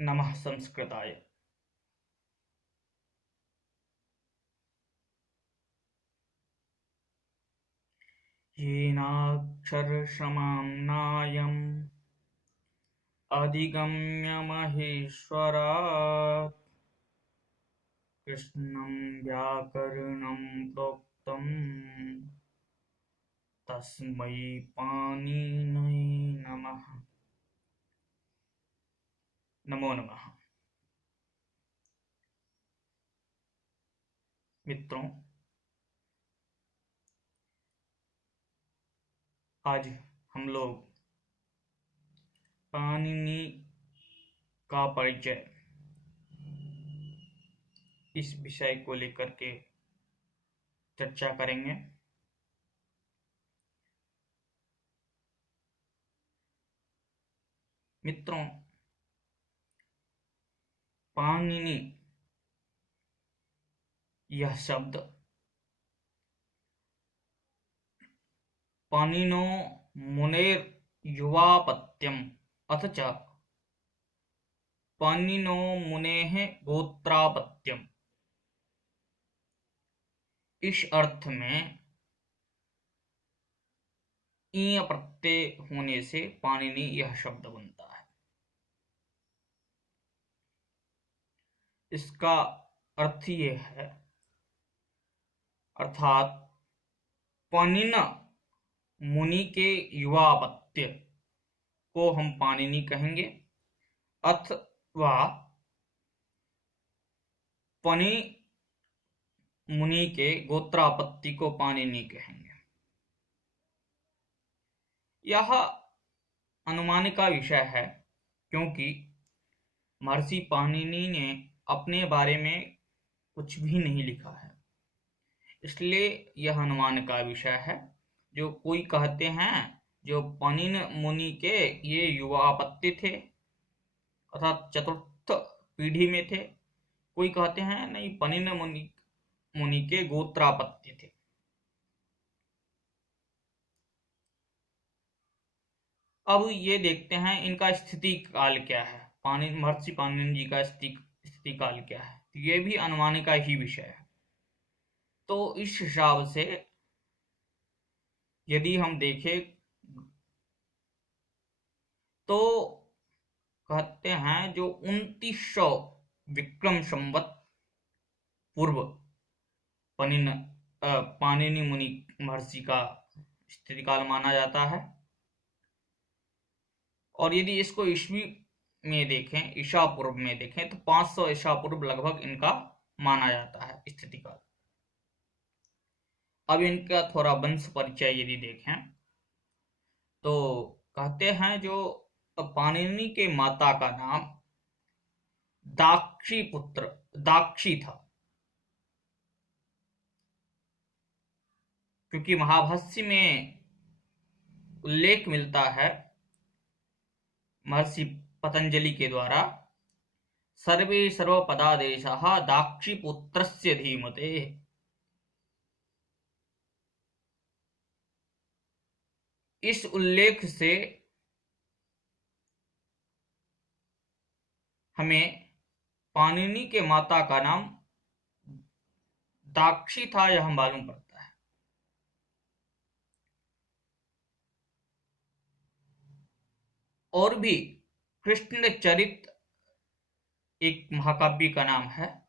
नमः संस्कृताय। येनाक्षरसमाम्नायम् अधिगम्य महेश्वरात् कृष्णं व्याकरणं प्रोक्तम् तस्मै पाणिनये नमः। नमो नमः। मित्रों, आज हम लोग पाणिनि का परिचय इस विषय को लेकर के चर्चा करेंगे। मित्रों, पाणिनि यह शब्द पाणिनो मुनेर युवापत्यम अथ च पाणिनो मुनेः गोत्रापत्यम, इस अर्थ में ईय प्रत्यय होने से पाणिनि यह शब्द बनता है। इसका अर्थ ये है, अर्थात पाणिन मुनि के युवापत्य को हम पाणिनि कहेंगे, अथवा पाणि मुनि के गोत्रापत्ति को पाणिनि कहेंगे। यह अनुमान का विषय है, क्योंकि महर्षि पाणिनि ने अपने बारे में कुछ भी नहीं लिखा है, इसलिए यह अनुमान का विषय है। जो कोई कहते हैं जो पाणिन मुनि के ये युवापत्य थे अर्थात चतुर्थ पीढ़ी में थे, कोई कहते हैं नहीं पाणिन मुनि के गोत्रापत्य थे। अब ये देखते हैं इनका स्थिति काल क्या है, महर्षि पाणिनि जी का स्थिति काल क्या है। ये भी अनुमान का ही विषय है। तो इस हिसाब से यदि हम देखें तो कहते हैं जो 2900 विक्रम संवत पूर्व पाणिनि मुनि महर्षि का स्थिति काल माना जाता है। और यदि इसको ईस्वी में देखें, ईसा पूर्व में देखें, तो 500 ईसा पूर्व लगभग इनका माना जाता है स्थिति काल। अब इनका थोड़ा वंश परिचय यदि देखें तो कहते हैं जो पाणिनि के माता का नाम दाक्षी था, क्योंकि महाभाष्य में उल्लेख मिलता है महर्षि पतंजलि के द्वारा, सर्वे सर्वपदादेशः दाक्षीपुत्रस्य धीमते। इस उल्लेख से हमें पाणिनि के माता का नाम दाक्षी था यह मालूम पड़ता है। और भी कृष्ण चरित एक महाकाव्य का नाम है,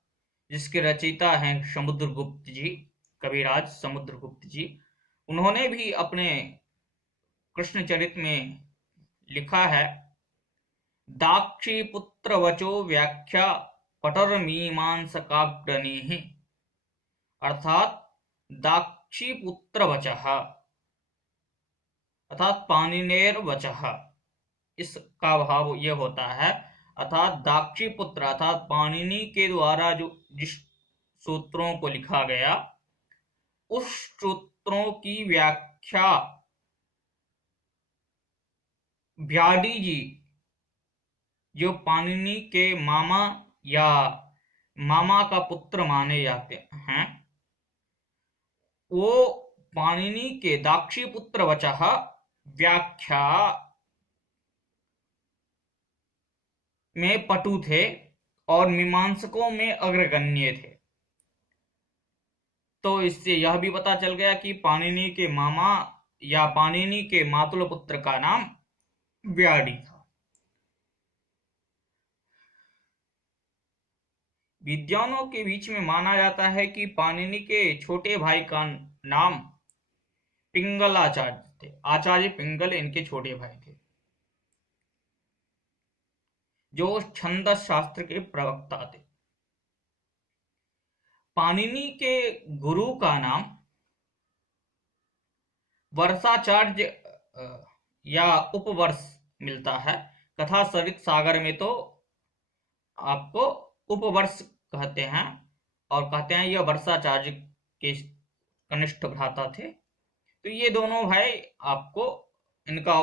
जिसके रचयिता हैं समुद्रगुप्त जी, कविराज समुद्रगुप्त जी। उन्होंने भी अपने कृष्ण चरित में लिखा है, दाक्षी पुत्र वचो व्याख्या पटर मीमांसकाग्रणी, अर्थात दाक्षी पुत्र वचः अर्थात पाणिनेर वचः, इसका भाव यह होता है, अर्थात दाक्षी पुत्र अर्थात पाणिनि के द्वारा जो जिस सूत्रों को लिखा गया उस सूत्रों की व्याख्या व्याडी जी, जो पाणिनि के मामा या मामा का पुत्र माने जाते हैं, वो पाणिनि के दाक्षी पुत्र वचः व्याख्या में पटु थे और मीमांसकों में अग्रगण्य थे। तो इससे यह भी पता चल गया कि पाणिनि के मामा या पाणिनि के मातुल पुत्र का नाम व्याडी था। विद्वानों के बीच में माना जाता है कि पाणिनि के छोटे भाई का नाम पिंगलाचार्य थे। आचार्य पिंगल इनके छोटे भाई थे, जो छंदस शास्त्र के प्रवक्ता थे। पाणिनि के गुरु का नाम वर्षाचार्य या उपवर्ष मिलता है। कथा सरित सागर में तो आपको उपवर्ष कहते हैं और कहते हैं यह वर्षाचार्य के कनिष्ठ भ्राता थे। तो ये दोनों भाई आपको इनका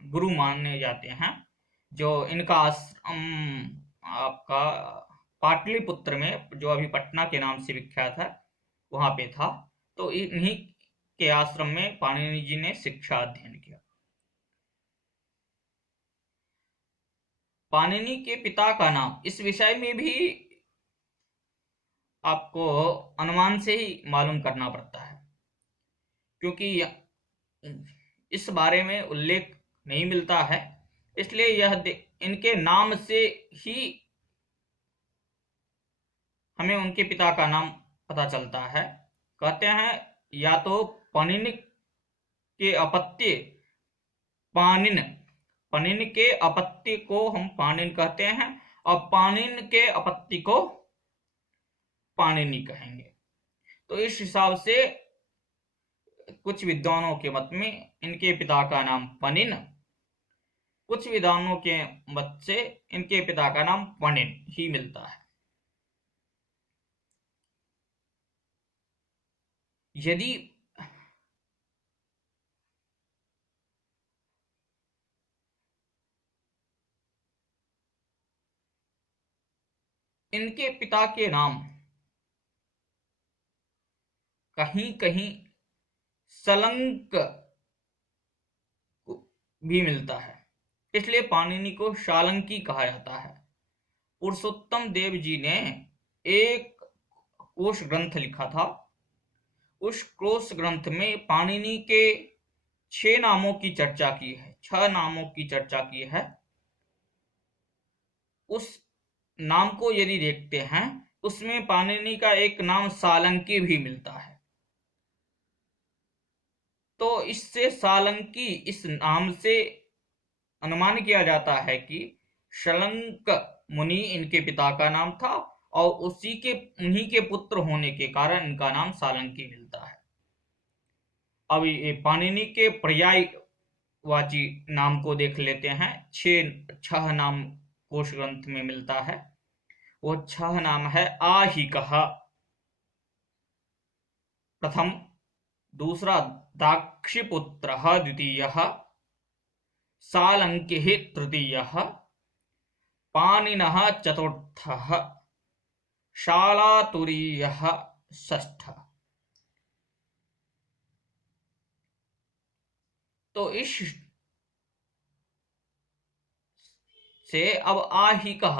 गुरु माने जाते हैं। जो इनका आश्रम आपका पाटलिपुत्र में, जो अभी पटना के नाम से विख्यात है, वहां पे था। तो इन्हीं के आश्रम में पाणिनि जी ने शिक्षा अध्ययन किया। पाणिनि के पिता का नाम, इस विषय में भी आपको अनुमान से ही मालूम करना पड़ता है, क्योंकि इस बारे में उल्लेख नहीं मिलता है। इसलिए यह इनके नाम से ही हमें उनके पिता का नाम पता चलता है। कहते हैं या तो पनिन के अपत्य पानिन, पनिन के अपत्य को हम पानिन कहते हैं और पानिन के अपत्य को पाणिनि कहेंगे। तो इस हिसाब से कुछ विद्वानों के मत में इनके पिता का नाम पनिन, कुछ विद्वानों के मत से इनके पिता का नाम पनिन ही मिलता है। यदि इनके पिता के नाम कहीं कहीं सलंक भी मिलता है, इसलिए पाणिनि को शालंकी कहा जाता है। पुरुषोत्तम देव जी ने एक कोश ग्रंथ लिखा था। उस कोश ग्रंथ में पाणिनि के 6 नामों की चर्चा की है, 6 नामों की चर्चा की है। उस नाम को यदि देखते हैं, उसमें पाणिनि का एक नाम सालंकी भी मिलता है। तो इससे सालंकी इस नाम से अनुमान किया जाता है कि शलंक मुनि इनके पिता का नाम था और उन्हीं के पुत्र होने के कारण इनका नाम सालंकी मिलता है। अब ये पाणिनि के पर्यायवाची नाम को देख लेते हैं। 6 नाम कोश ग्रंथ में मिलता है। वो 6 नाम है आहिकः प्रथम, दूसरा दाक्षिपुत्रः द्वितीयः, सालंकिः तृतीयः, पाणिनः चतुर्थः, शालातुरीयः षष्ठः। तो इस से अब आहिकः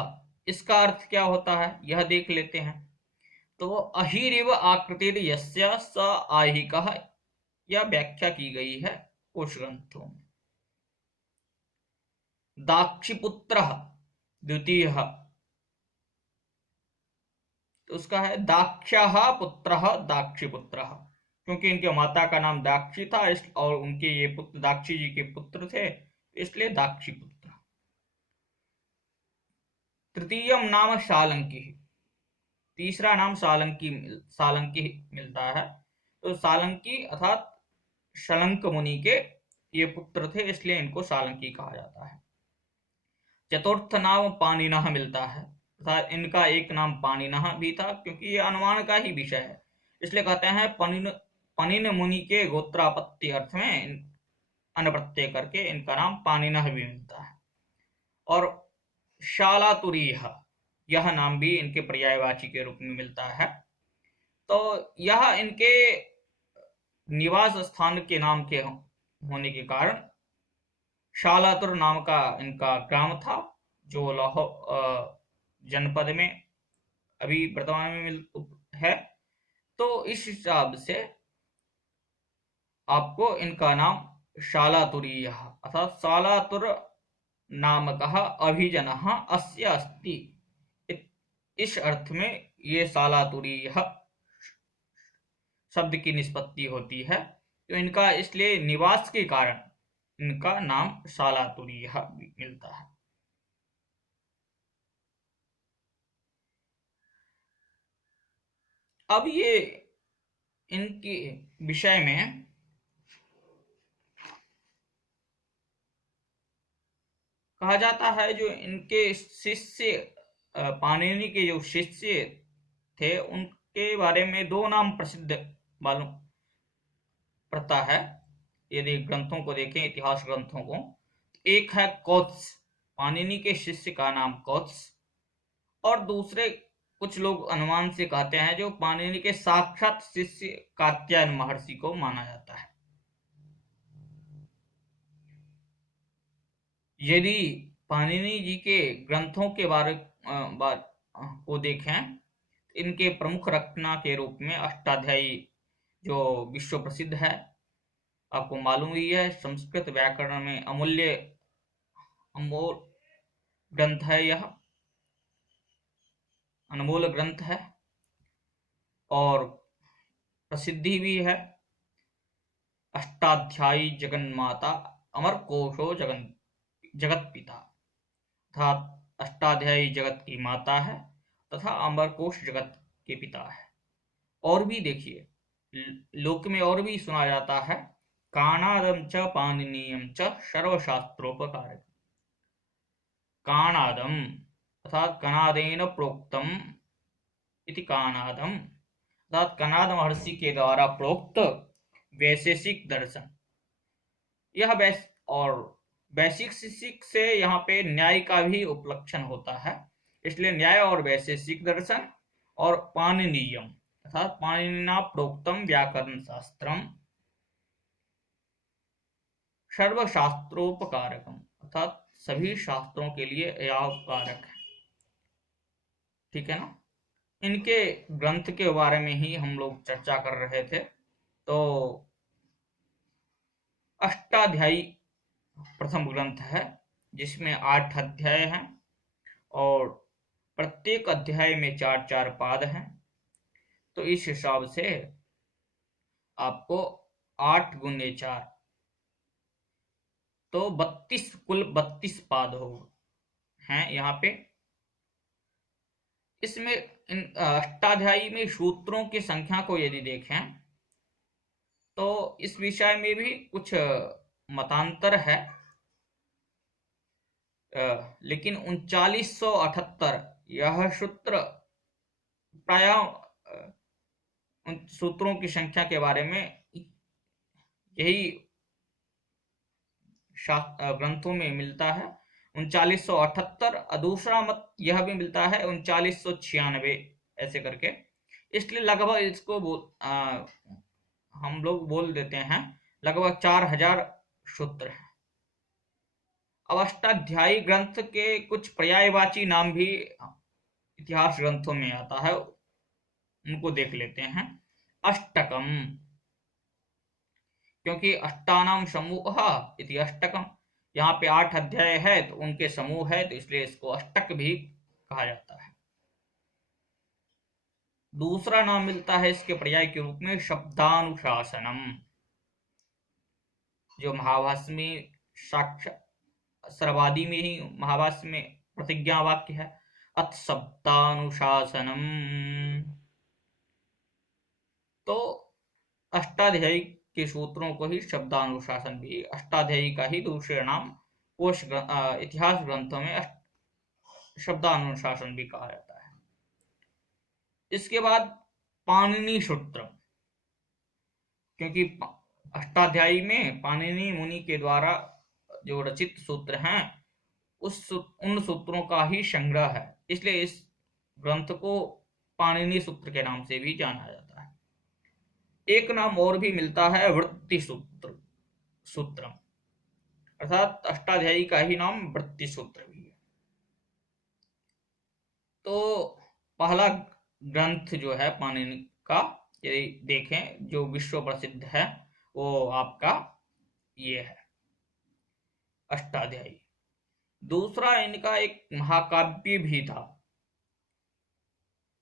इसका अर्थ क्या होता है यह देख लेते हैं। तो अहिरिव आकृतिर यस्य स आहिकः, यह व्याख्या की गई है कोश ग्रंथों में। दाक्षिपुत्रः द्वितीयः, तो उसका है दाक्ष्यः पुत्रः दाक्षिपुत्रः, क्योंकि इनके माता का नाम दाक्षी था और उनके ये पुत्र दाक्षी जी के पुत्र थे, इसलिए दाक्षीपुत्र। तृतीयम नाम शालंकी, तीसरा नाम सालंकी मिलता है। तो सालंकी अर्थात शलंक मुनि के ये पुत्र थे, इसलिए इनको सालंकी कहा जाता है। चतुर्थ नाम पाणिनः मिलता है, अर्थात इनका एक नाम पाणिनः भी था, क्योंकि ये अनुमान का ही विषय है, इसलिए कहते हैं पनिन मुनि के गोत्रापत्ति अर्थ में अनप्रत्यय करके इनका नाम पाणिनः भी मिलता है। और शालातुरीह, यह नाम भी इनके पर्यायवाची के रूप में मिलता है। तो यह इनके निवास स्थान के नाम के होने के कारण शालातुर नाम का इनका ग्राम था, जो लाहौर जनपद में अभी वर्तमान में है। तो इस हिसाब से आपको इनका नाम शालातुरीयः अर्थात शालातुर नामकः अभिजनः अस्य अस्ति। इस अर्थ में ये शालातुरीयः शब्द की निष्पत्ति होती है। तो इनका इसलिए निवास के कारण इनका नाम शालातुरीयः मिलता है। अब ये इनके विषय में कहा जाता है, जो इनके शिष्य पाणिनि के जो शिष्य थे उनके बारे में दो नाम प्रसिद्ध मालूम पड़ता है। यदि ग्रंथों को देखें, इतिहास ग्रंथों को, एक है कौत्स, पाणिनि के शिष्य का नाम कौत्स, और दूसरे कुछ लोग अनुमान से कहते हैं जो पाणिनि के साक्षात शिष्य कात्यायन महर्षि को माना जाता है। यदि पाणिनि जी के ग्रंथों के बारे को देखें, इनके प्रमुख रचना के रूप में अष्टाध्यायी जो विश्व प्रसिद्ध है, आपको मालूम ही है, संस्कृत व्याकरण में अमोल ग्रंथ है, यह अनमोल ग्रंथ है और प्रसिद्धि भी है। अष्टाध्यायी जगन्माता अमर कोशो जगत पिता, अर्थात अष्टाध्यायी जगत की माता है तथा अमरकोश जगत के पिता है। और भी देखिए, लोक में और भी सुना जाता है, काणादम च पाणिनीयम च सर्वशास्त्रोपकारक। काणादम अर्थात कनादेन प्रोक्तम इति काणादम, अर्थात कनाद महर्षि के द्वारा प्रोक्त वैशेषिक दर्शन। यह और वैशेषिक से यहाँ पे न्याय का भी उपलक्षण होता है, इसलिए न्याय और वैशेषिक दर्शन और पाणिनीयम अर्थात पाणिनिना प्रोक्तम व्याकरण शास्त्रम सर्वशास्त्रोपकारकम, अर्थात सभी शास्त्रों के लिए यावकारक है। ठीक है ना। इनके ग्रंथ के बारे में ही हम लोग चर्चा कर रहे थे। तो अष्टाध्यायी प्रथम ग्रंथ है जिसमें 8 अध्याय हैं और प्रत्येक अध्याय में 4-4 पाद हैं। तो इस हिसाब से आपको 8 × 4 तो 32 कुल 32 पाद हो हैं यहाँ पे। इसमें अष्टाध्यायी में सूत्रों की संख्या को यदि देखें तो इस विषय में भी कुछ मतांतर है, लेकिन 3978 यह सूत्र प्राय उन सूत्रों की संख्या के बारे में यही ग्रंथों में मिलता है 3978। दूसरा मत यह भी मिलता है 3996 ऐसे करके। इसलिए लगभग इसको हम लोग बोल देते हैं लगभग 4000 सूत्र हैं। अब अष्टाध्यायी ग्रंथ के कुछ पर्यायवाची नाम भी इतिहास ग्रंथों में आता है, उनको देख लेते हैं। अष्टकम, क्योंकि अष्टानाम समूह इति अष्टकम, यहाँ पे 8 अध्याय है तो उनके समूह है, तो इसलिए इसको अष्टक भी कहा जाता है। दूसरा नाम मिलता है इसके पर्याय के रूप में शब्दानुशासनम, जो महाभाष्य में सर्वादि में ही महाभाष्य में प्रतिज्ञा वाक्य है, अथ शब्दानुशासनम। तो अष्टाध्यायी के सूत्रों को ही शब्दानुशासन भी, अष्टाध्यायी का ही दूसरे नाम कोश इतिहास ग्रंथों में शब्दानुशासन भी कहा जाता है। इसके बाद पाणिनि सूत्र, क्योंकि अष्टाध्यायी में पाणिनि मुनि के द्वारा जो रचित सूत्र हैं उन सूत्रों का ही संग्रह है, इसलिए इस ग्रंथ को पाणिनि सूत्र के नाम से भी जाना जाता है। एक नाम और भी मिलता है वृत्ति सूत्रम, अर्थात अष्टाध्यायी का ही नाम वृत्ति सूत्र भी है। पहला ग्रंथ जो है पाणिनि का, यदि देखें जो विश्व प्रसिद्ध है, वो आपका ये है अष्टाध्यायी। दूसरा इनका एक महाकाव्य भी था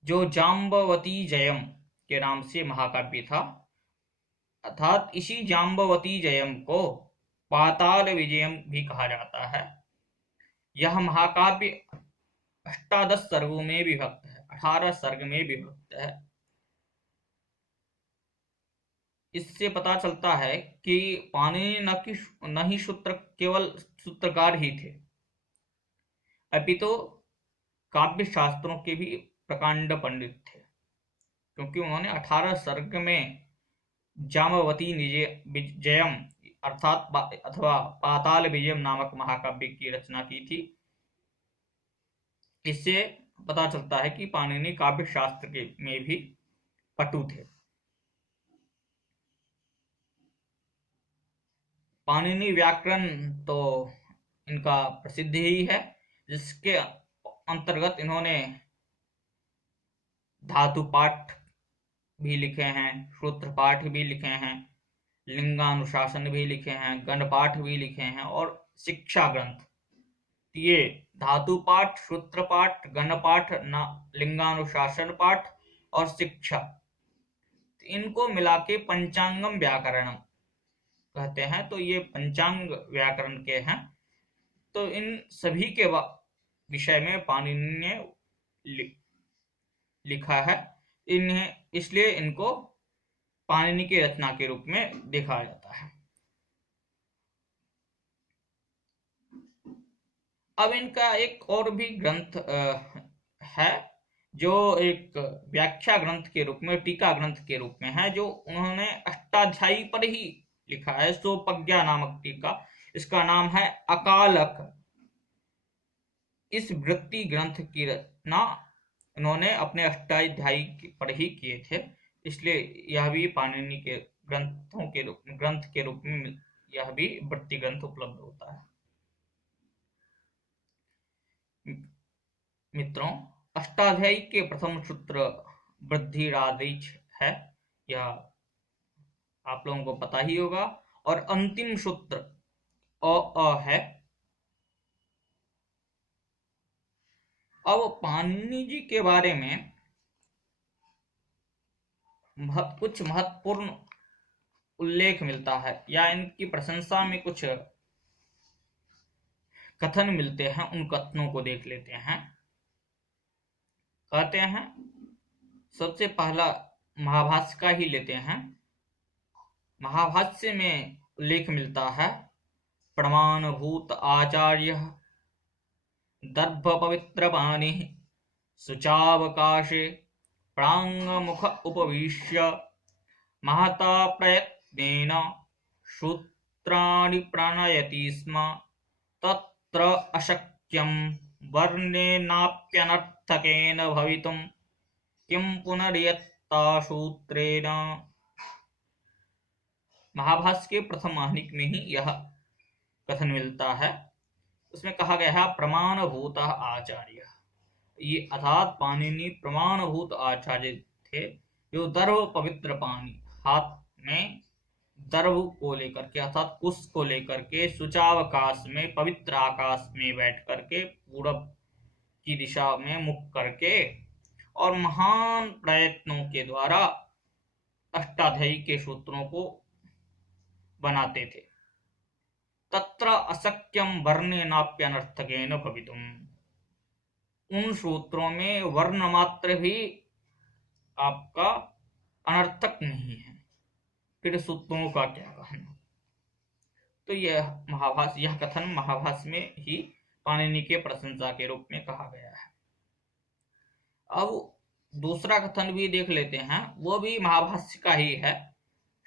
जो जाम्बवती जयम के नाम से महाकाव्य था, अर्थात इसी जाम्बवती जयम को पाताल विजयम भी कहा जाता है। यह महाकाव्य अष्टादश सर्गों में विभक्त है, 18 सर्ग में विभक्त है। इससे पता चलता है कि पाणिनि न ही सूत्र केवल सूत्रकार ही थे, अपितु काव्य शास्त्रों के भी प्रकांड पंडित थे, क्योंकि उन्होंने 18 सर्ग में जाम्बवती जयम अर्थात अथवा पाताल विजयम नामक महाकाव्य की रचना की थी। इससे पता चलता है कि पाणिनि काव्य शास्त्र के में भी पटु थे। पाणिनि व्याकरण तो इनका प्रसिद्ध ही है, जिसके अंतर्गत इन्होंने धातु पाठ भी लिखे हैं, सूत्र पाठ भी लिखे हैं, लिंगानुशासन भी लिखे हैं, गण पाठ भी लिखे हैं और शिक्षा ग्रंथ। ये धातु पाठ, सूत्र पाठ, गण पाठ, लिंगानुशासन पाठ और शिक्षा, इनको मिला के पंचांगम व्याकरणम कहते हैं। तो ये पंचांग व्याकरण के हैं। तो इन सभी के विषय में पाणिनि ने लिखा है। इन्हें इसलिए इनको पाणिनि की रचना के रूप में देखा जाता है। अब इनका एक और भी ग्रंथ है जो एक व्याख्या ग्रंथ के रूप में, टीका ग्रंथ के रूप में है, जो उन्होंने अष्टाध्यायी पर ही लिखा है, सोपज्ञा नामक टीका। इसका नाम है अकालक। इस वृत्ति ग्रंथ की रचना उन्होंने अपने अष्टाध्यायी पर ही किए थे, इसलिए यह भी पाणिनि के ग्रंथ के रूप में यह भी वृत्ति ग्रंथ उपलब्ध होता है। मित्रों, अष्टाध्यायी के प्रथम सूत्र वृद्धिरादेश है, यह आप लोगों को पता ही होगा। और अंतिम सूत्र अ है। अब पाणिनि जी के बारे में कुछ महत्वपूर्ण उल्लेख मिलता है, या इनकी प्रशंसा में कुछ कथन मिलते हैं। उन कथनों को देख लेते हैं। कहते हैं, सबसे पहला महाभाष्य का ही लेते हैं। महाभाष्य में उल्लेख मिलता है, प्रमाणभूत आचार्य दर्भ पवित्र पाणि शुचावकाशे प्रांगमुख उपविश्य महता प्रयत्नेन सूत्राणि प्रणयति स्म तत्र अशक्यं वर्णेनाप्यनर्थकेन भवितुं किं पुनर्यत्ता सूत्रेण। महाभाष्य के प्रथम आहनिक में ही यह कथन मिलता है। उसमें कहा गया है, प्रमाणभूत आचार्य, ये अर्थात पाणिनि प्रमाणभूत आचार्य थे, जो दर्भ पवित्र पानी, हाथ में दर्भ को लेकर के अर्थात कुश को लेकर के शुचावकाश में, पवित्र आकाश में बैठ करके, पूरब की दिशा में मुख करके और महान प्रयत्नों के द्वारा अष्टाध्यायी के सूत्रों को बनाते थे। तत्र अशक्यम वर्णेनाप्यनर्थकेन भवितुम, उन सूत्रों में वर्ण मात्र भी आपका अनर्थक नहीं है, फिर सूत्रों का क्या कहना। तो यह कथन महाभाष्य में ही पाणिनि के प्रशंसा के रूप में कहा गया है। अब दूसरा कथन भी देख लेते हैं, वो भी महाभाष्य का ही है।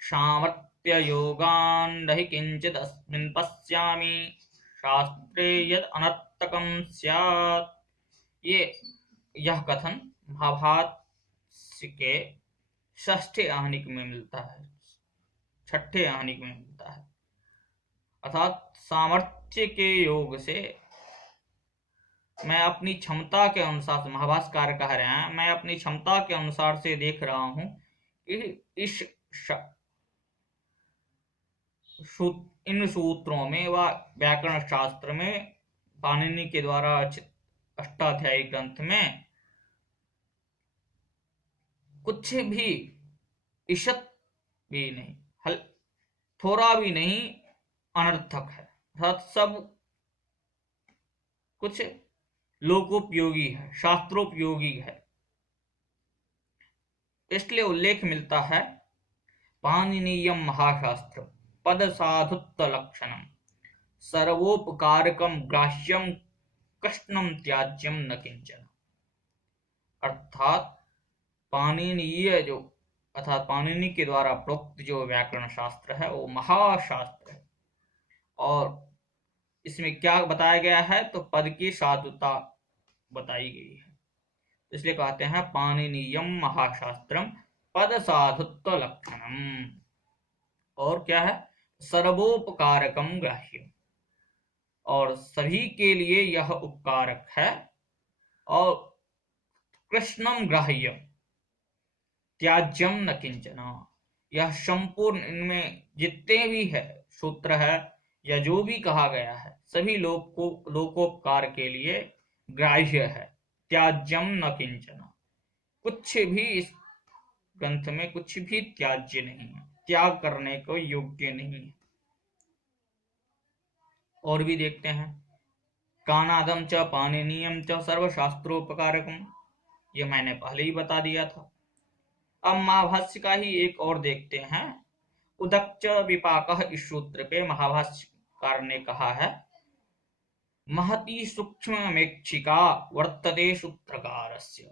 सामर्थ्य योगान नहि किंचित अस्मिन् पश्यामि शास्त्रे यद अनर्थकम स्यात्। यह कथन महाभाष्य के षष्ठे आहनिक में मिलता है, छठे आहनिक में मिलता है। अर्थात सामर्थ्य के योग से मैं अपनी क्षमता के अनुसार से, महाभाष्यकार कह रहे हैं, मैं अपनी क्षमता के अनुसार से देख रहा हूं कि इस इन सूत्रों में व व्याकरण शास्त्र में, पाणिनि के द्वारा रचित अष्टाध्यायी ग्रंथ में कुछ भी ईशत भी नहीं, थोड़ा भी नहीं अनर्थक है, अर्थात सब कुछ लोकोपयोगी है, शास्त्रोपयोगी है। इसलिए उल्लेख मिलता है पाणिनीयम महाशास्त्र पद साधुत्व लक्षणम सर्वोपकारकम ग्राह्यम कृष्णम त्याज्यम न किंचन। अर्थात पाणिनीय जो, अर्थात पाणिनि के द्वारा प्रोक्त जो व्याकरण शास्त्र है वो महाशास्त्र है। और इसमें क्या बताया गया है, तो पद की साधुता बताई गई है। इसलिए कहते हैं पाणिनीयम महाशास्त्रम पद साधुत्व लक्षणम। और क्या है, सर्वोपकारकम ग्राह्यम, और सभी के लिए यह उपकारक है। और कृष्णम ग्राह्य त्याज्यम न किंचन, यह संपूर्ण, इनमें जितने भी है सूत्र है या जो भी कहा गया है, सभी लोकोपकार के लिए ग्राह्य है। त्याज्यम न किंचन, कुछ भी इस ग्रंथ में कुछ भी त्याज्य नहीं है, त्याग करने को योग्य नहीं है। और भी देखते हैं, कानादम च पाणिनीयम च सर्वशास्त्रोपकारकम, ये मैंने पहले ही बता दिया था। अब महाभाष्य का ही एक और देखते हैं, उदक्च विपाकः, इस सूत्र पे महाभाष्यकार ने कहा है महती सूक्ष्ममेक्षिका वर्तते सूत्रकारस्य,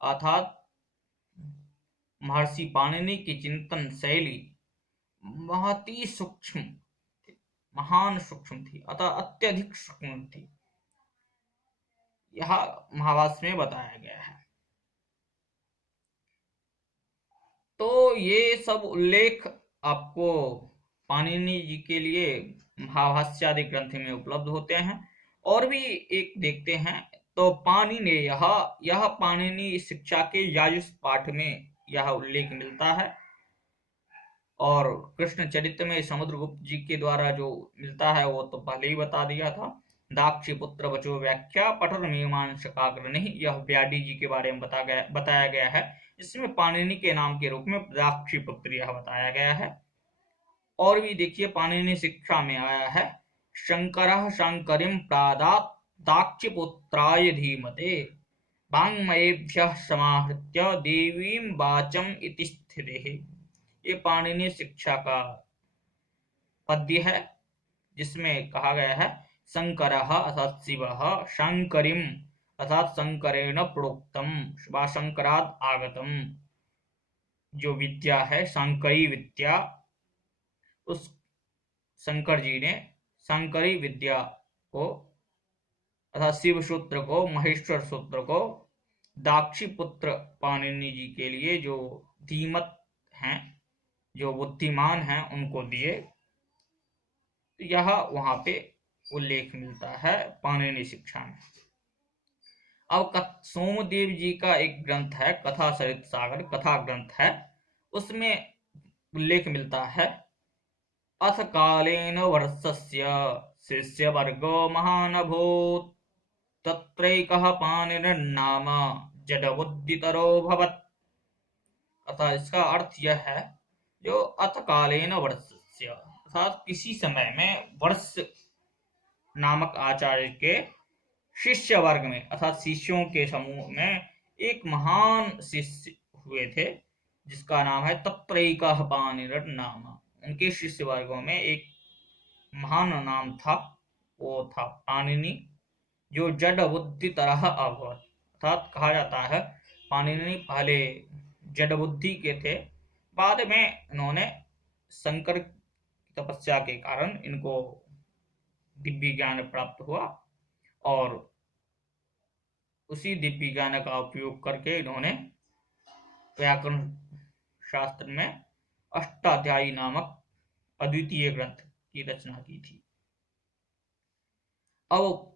अर्थात महर्षि पाणिनि की चिंतन शैली महती सूक्ष्म, महान सूक्ष्म थी, अतः अत्यधिक सूक्ष्म थी, यह महाभाष्य में बताया गया है। तो ये सब उल्लेख आपको पाणिनि जी के लिए महाभाष्य आदि ग्रंथ में उपलब्ध होते हैं। और भी एक देखते हैं, तो पाणिनि यह पाणिनि शिक्षा के याजुष पाठ में यह उल्लेख मिलता है। और कृष्ण चरित्र में समुद्रगुप्त जी के द्वारा जो मिलता है वो तो पहले ही बता दिया था। दाक्षी पुत्र बचो व्याख्या पठर मीमांसकाग्र नहीं, यह व्याधि जी के बारे में बताया गया है। इसमें पाणिनि के नाम के रूप में दाक्षी पुत्र यह बताया गया है। और भी देखिए, पाणिनि शिक्षा में आया है शंकरः शंकरीं प्रादात् दाक्षीपुत्राय धीमते वाङ्मयेभ्यः समाहृत्य देवीं वाचम् इति स्थितिः। ये पाणिनि शिक्षा का पद्य है, जिसमें कहा गया है शंकरः अर्थात शिवः, शंकरीं अर्थात शंकरेण प्रोक्तम वा शंकरात् आगतम, जो विद्या है शंकरी विद्या, उस शंकर जी ने शंकरी विद्या को अर्थात शिव सूत्र को, महेश्वर सूत्र को दाक्षी पुत्र पाणिनि जी के लिए, जो धीमत हैं, जो बुद्धिमान हैं, उनको दिए। यह वहां पे उल्लेख मिलता है पाणिनि शिक्षा में। अब सोमदेव जी का एक ग्रंथ है कथा सरित सागर, कथा ग्रंथ है, उसमें उल्लेख मिलता है अथ कालेन वर्षस्य शिष्यवर्गो महानभूत् तत्रैकः पाणिनिर्नाम जडबुद्धितरोऽभवत्। अतः इसका अर्थ यह है, जो अथ कालेन वर्षस्य अर्थात किसी समय में वर्ष नामक आचार्य के शिष्य वर्ग में अर्थात शिष्यों के समूह में एक महान शिष्य हुए थे, जिसका नाम है तत्रैकः पाणिनिर्नाम। उनके शिष्य वर्गों में एक महान नाम था, वो था पाणिनि, जो जड़ बुद्धि तरह अभवत। अर्थात कहा जाता है पाणिनि पहले जड़ बुद्धि के थे, बाद में इन्होंने शंकर की तपस्या के कारण इनको दिव्य ज्ञान प्राप्त हुआ, और उसी दिव्य ज्ञान का उपयोग करके इन्होंने व्याकरण शास्त्र में अष्टाध्यायी नामक अद्वितीय ग्रंथ की रचना की थी। अब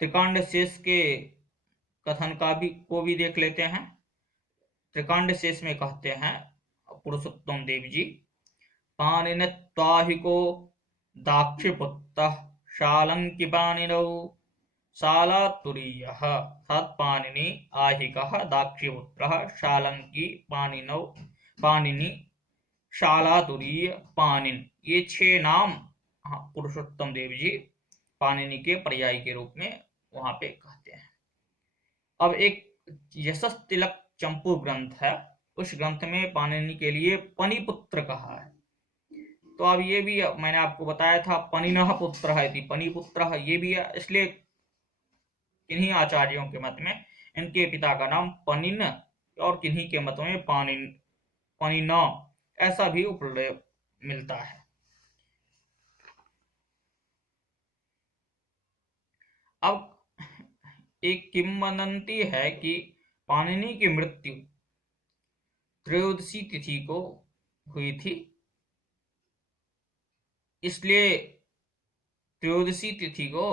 त्रिकांड शेष के कथन को भी देख लेते हैं। त्रिकांड शेष में कहते हैं पुरुषोत्तम देव जी, पाणिनित्वाहिको दाक्षिपुत्रः शालंकी पाणिनौ शालातुरीयः। अर्थात पाणिनि, आहिकः, दाक्षिपुत्रः, शालंकी, पाणिनि, शालातुरीय, पाणिन, ये 6 नाम पुरुषोत्तम देव जी पाणिनि के पर्याय के रूप में वहां पे कहते हैं। अब एक यशस तिलक चंपू ग्रंथ है, उस ग्रंथ में पाणिनि के लिए पनिपुत्र कहा है। तो अब ये भी मैंने आपको बताया था पनिनः पुत्र है, पनिपुत्र ये भी है, इसलिए किन्हीं आचार्यों के मत में इनके पिता का नाम पनिन और किन्हीं के मत में पनिन ऐसा भी उपलब्ध मिलता है। अब एक किंवदंती है कि पाणिनि की मृत्यु त्रयोदशी तिथि को हुई थी, इसलिए त्रयोदशी तिथि को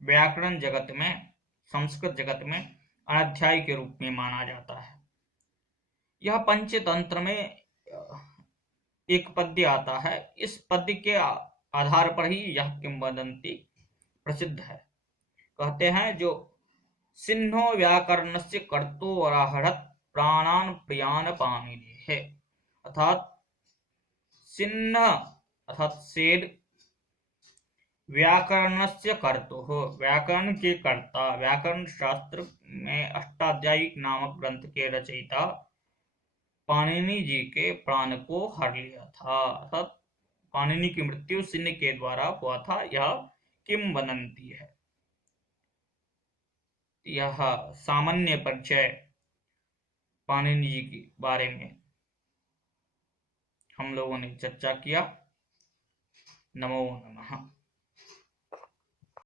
व्याकरण जगत में, संस्कृत जगत में अनाध्यायी के रूप में माना जाता है। यह पंचतंत्र में एक पद्य आता है, इस पद्य के आधार पर ही यह किंवदंती प्रसिद्ध है। कहते हैं, जो सिन्हो व्याकरणस्य कर्तो वराहत प्राणान प्रियान पाणिनि है। अर्थात सिन्ह अर्थात शेर, व्याकरणस्य कर्तो हो, व्याकरण के कर्ता, व्याकरण शास्त्र में अष्टाध्यायी नामक ग्रंथ के रचयिता पाणिनि जी के प्राण को हर लिया था। अर्थात पाणिनि की मृत्यु सिन्ह के द्वारा हुआ था, यह किंवदंती है। यह सामान्य परिचय पाणिनि जी के बारे में हम लोगों ने चर्चा किया। नमो नमः।